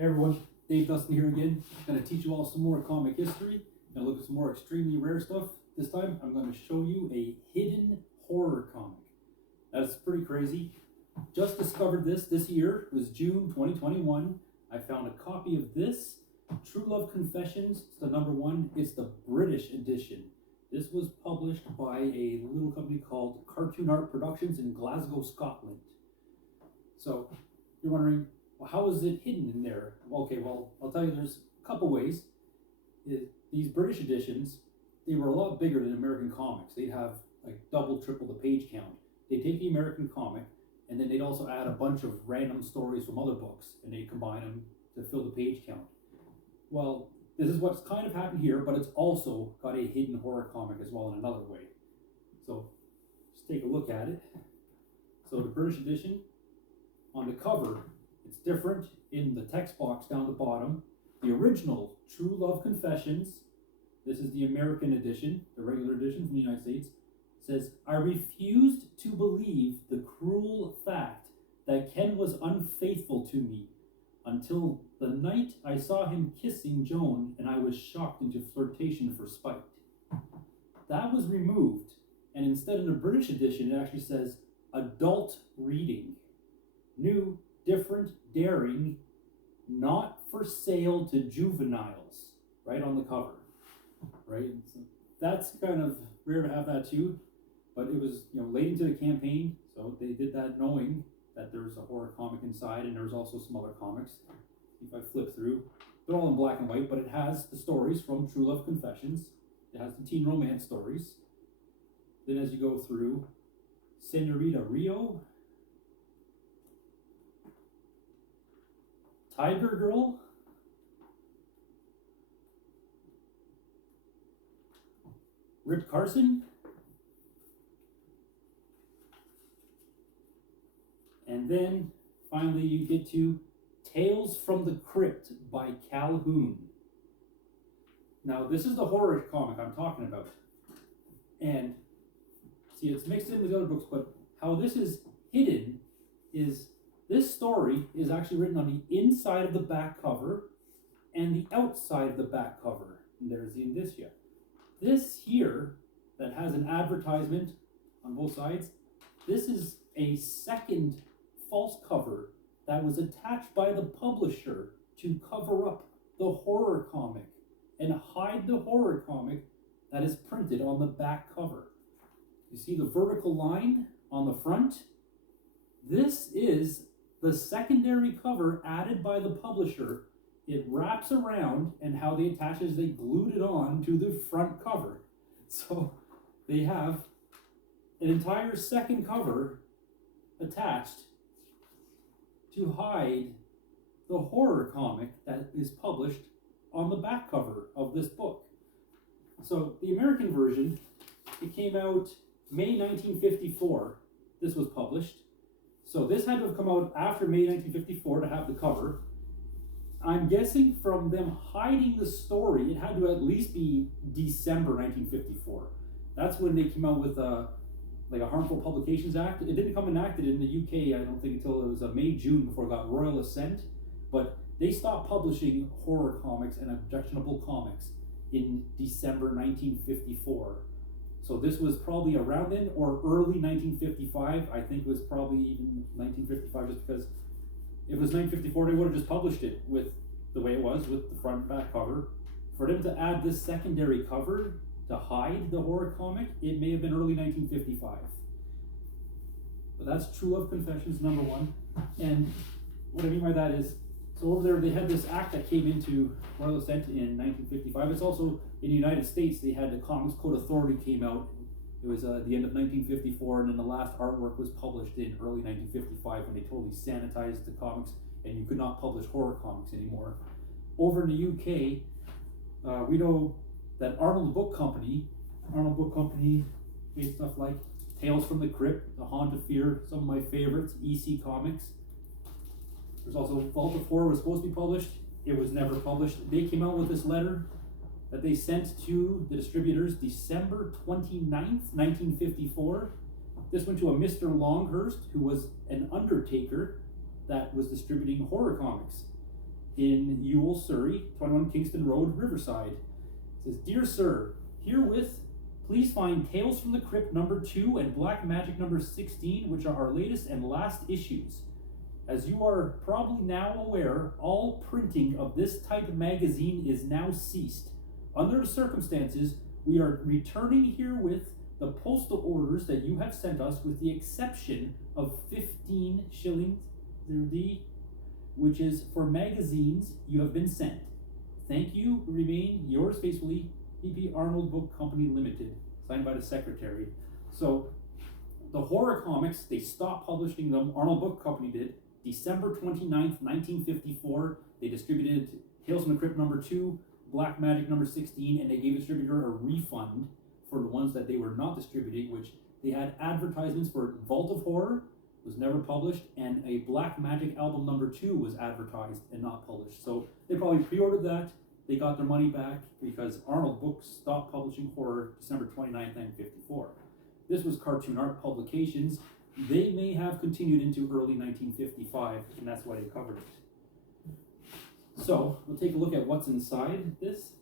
Hey everyone, Dave Dustin here again. I'm going to teach you all some more comic history and look at some more extremely rare stuff. This time I'm going to show you a hidden horror comic. That's pretty crazy. Just discovered this year. It was June 2021. I found a copy of this, True Love Confessions. It's the #1. It's the British edition. This was published by a little company called Cartoon Art Productions in Glasgow, Scotland. So you're wondering, well, how is it hidden in there? Okay, well, I'll tell you, there's a couple ways. These British editions, they were a lot bigger than American comics. They'd have like double, triple the page count. They'd take the American comic, and then they'd also add a bunch of random stories from other books, and they'd combine them to fill the page count. Well, this is what's kind of happened here, but it's also got a hidden horror comic as well in another way. So, just take a look at it. So the British edition, on the cover, it's different in the text box down the bottom. The original True Love Confessions, this is the American edition, the regular edition from the United States, says, "I refused to believe the cruel fact that Ken was unfaithful to me until the night I saw him kissing Joan, and I was shocked into flirtation for spite." That was removed, and instead in the British edition, it actually says, "Adult reading. New, different, daring, not for sale to juveniles," right on the cover, right? So that's kind of rare to have that too, but it was, late into the campaign, so they did that knowing that there's a horror comic inside, and there's also some other comics. If I flip through, they're all in black and white, but it has the stories from True Love Confessions. It has the teen romance stories. Then as you go through, Senorita Rio, Tiger Girl, Rip Carson, and then finally you get to Tales from the Crypt by Calhoun. Now this is the horror comic I'm talking about. And see, it's mixed in with the other books, but how this is hidden is this story is actually written on the inside of the back cover and the outside of the back cover. And there's the indicia. This here, that has an advertisement on both sides, this is a second false cover that was attached by the publisher to cover up the horror comic and hide the horror comic that is printed on the back cover. You see the vertical line on the front? This is the secondary cover added by the publisher. It wraps around, and how they attach it is they glued it on to the front cover. So they have an entire second cover attached to hide the horror comic that is published on the back cover of this book. So the American version, it came out May 1954. This was published. So this had to have come out after May 1954 to have the cover. I'm guessing from them hiding the story, it had to at least be December 1954. That's when they came out with a Harmful Publications Act. It didn't come enacted in the UK, I don't think, until it was May, June before it got royal assent. But they stopped publishing horror comics and objectionable comics in December 1954. So this was probably around then, or early 1955. I think it was probably even 1955, just because if it was 1954, they would have just published it with the way it was, with the front and back cover. For them to add this secondary cover to hide the horror comic, it may have been early 1955. But that's True Love Confessions #1. And what I mean by that is, so over there they had this act that came into royal assent in 1955. It's also in the United States, they had the Comics Code Authority came out. It was the end of 1954, and then the last artwork was published in early 1955 when they totally sanitized the comics, and you could not publish horror comics anymore. Over in the UK, we know that Arnold Book Company made stuff like Tales from the Crypt, The Haunt of Fear, some of my favorites, EC Comics. There's also Vault of Horror was supposed to be published. It was never published. They came out with this letter that they sent to the distributors December 29th, 1954. This went to a Mr. Longhurst, who was an undertaker that was distributing horror comics. in Ewell, Surrey, 21 Kingston Road, Riverside. It says, "Dear Sir, herewith please find Tales from the Crypt #2 and Black Magic #16, which are our latest and last issues. As you are probably now aware, all printing of this type of magazine is now ceased. Under the circumstances, we are returning herewith the postal orders that you have sent us, with the exception of 15 shillings, which is for magazines you have been sent. Thank you, remain yours faithfully, P.P. Arnold Book Company Limited," signed by the secretary. So the horror comics, they stopped publishing them. Arnold Book Company did. December 29th, 1954, they distributed Tales from the Crypt #2, Black Magic #16, and they gave the distributor a refund for the ones that they were not distributing, which they had advertisements for Vault of Horror, was never published, and a Black Magic album #2 was advertised and not published. So they probably pre-ordered that. They got their money back because Arnold Books stopped publishing horror December 29th, 1954. This was Cartoon Art Publications. They may have continued into early 1955, and that's why they covered it. So we'll take a look at what's inside this.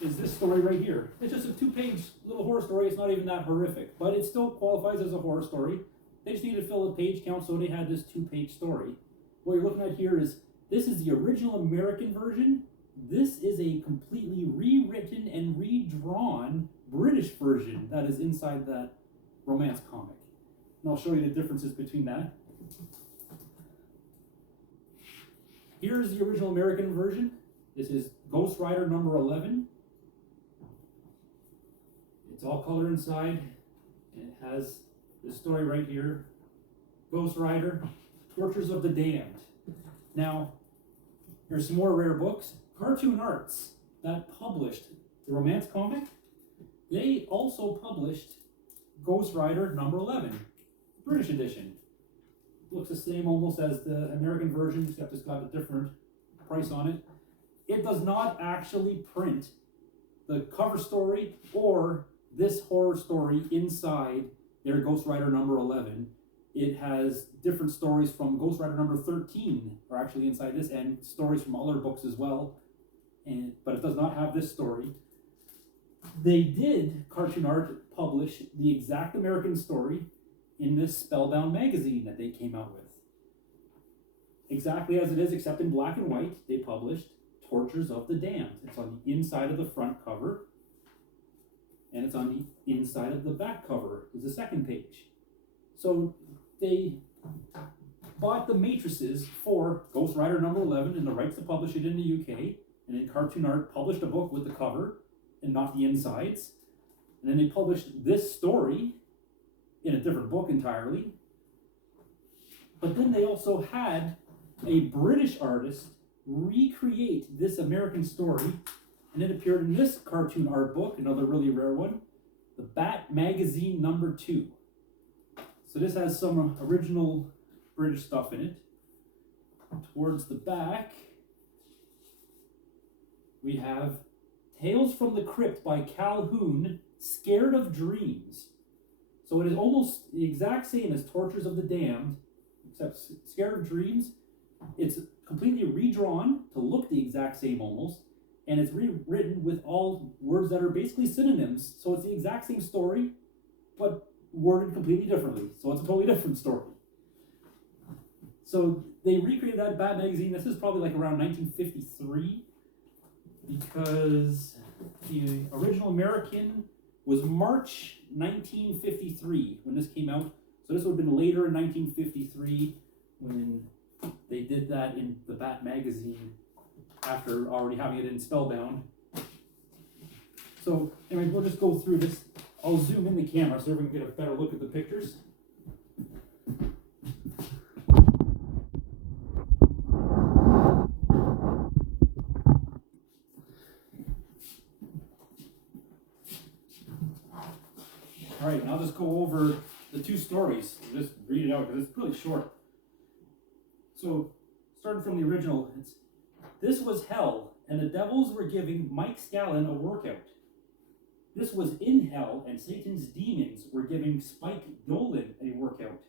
Is this story right here. It's just a 2-page little horror story. It's not even that horrific, but it still qualifies as a horror story. They just needed to fill the page count, so they had this 2-page story. What you're looking at here is, this is the original American version. This is a completely rewritten and redrawn British version that is inside that romance comic. And I'll show you the differences between that. Here's the original American version. This is Ghost Rider #11. It's all color inside, and it has this story right here. Ghost Rider, Tortures of the Damned. Now, here's some more rare books. Cartoon Arts, that published the romance comic, they also published Ghost Rider #11, British edition. Looks the same almost as the American version, except it's got a different price on it. It does not actually print the cover story or this horror story inside their Ghost Rider #11. It has different stories from Ghost Rider #13 are actually inside this, and stories from other books as well. But it does not have this story. They did, Cartoon Art, publish the exact American story in this Spellbound magazine that they came out with. Exactly as it is, except in black and white, they published Tortures of the Damned. It's on the inside of the front cover, and it's on the inside of the back cover is the second page. So they bought the matrices for Ghost Rider #11 and the rights to publish it in the UK, and then Cartoon Art published a book with the cover and not the insides. And then they published this story in a different book entirely. But then they also had a British artist recreate this American story, and it appeared in this Cartoon Art book, another really rare one, the Bat Magazine #2. So this has some original British stuff in it. Towards the back, we have Tales from the Crypt by Calhoun, Scared of Dreams. So it is almost the exact same as Tortures of the Damned, except Scared of Dreams, it's completely redrawn to look the exact same almost, and it's rewritten with all words that are basically synonyms. So it's the exact same story, but worded completely differently. So it's a totally different story. So they recreated that Bat magazine. This is probably like around 1953, because the original American was March 1953 when this came out. So this would have been later in 1953 when they did that in the Bat magazine after already having it in Spellbound. So anyway, we'll just go through this. I'll zoom in the camera so everyone can get a better look at the pictures. All right, and I'll just go over the two stories. I'll just read it out because it's really short. So, starting from the original, it's, "This was hell, and the devils were giving Mike Scallon a workout. This was in hell, and Satan's demons were giving Spike Dolan a workout.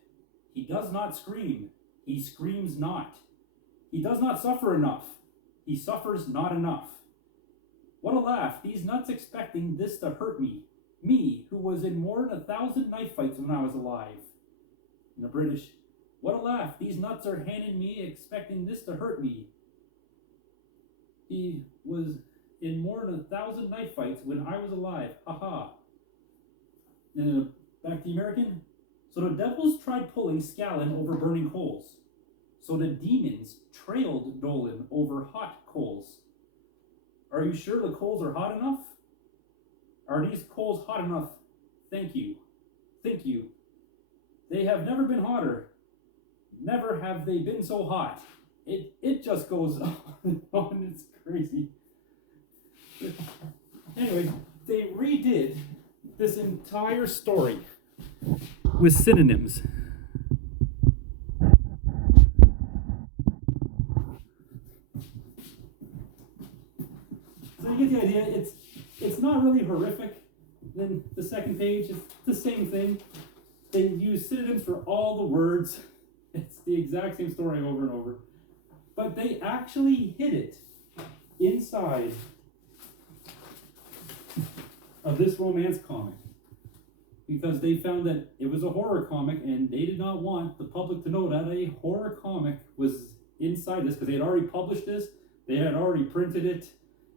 He does not scream. He screams not. He does not suffer enough. He suffers not enough. What a laugh, these nuts expecting this to hurt me. Me, who was in more than 1,000 knife fights when I was alive. In the British, what a laugh, these nuts are handing me expecting this to hurt me. He was in more than 1,000 knife fights when I was alive. Haha. And then back to the American. So the devils tried pulling Scallon over burning coals. So the demons trailed Dolan over hot coals. Are you sure the coals are hot enough? Are these coals hot enough? Thank you. Thank you. They have never been hotter. Never have they been so hot. It just goes on and on. It's crazy. Anyway, they redid this entire story with synonyms. So you get the idea. It's not really horrific. Then the second page is the same thing. They use synonyms for all the words. It's the exact same story over and over. But they actually hid it inside of this romance comic because they found that it was a horror comic and they did not want the public to know that a horror comic was inside this because they had already published this, they had already printed it,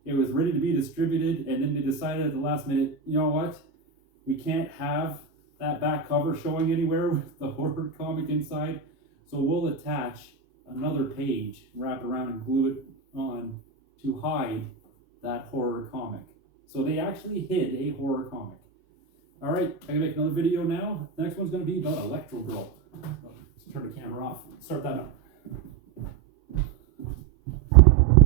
it was ready to be distributed, and then they decided at the last minute, you know what, we can't have that back cover showing anywhere with the horror comic inside, so we'll attach another page, wrap it around and glue it on to hide that horror comic. So they actually hid a horror comic. All right, I'm gonna make another video now. The next one's gonna be about Electro Girl. Let's turn the camera off. Start that up.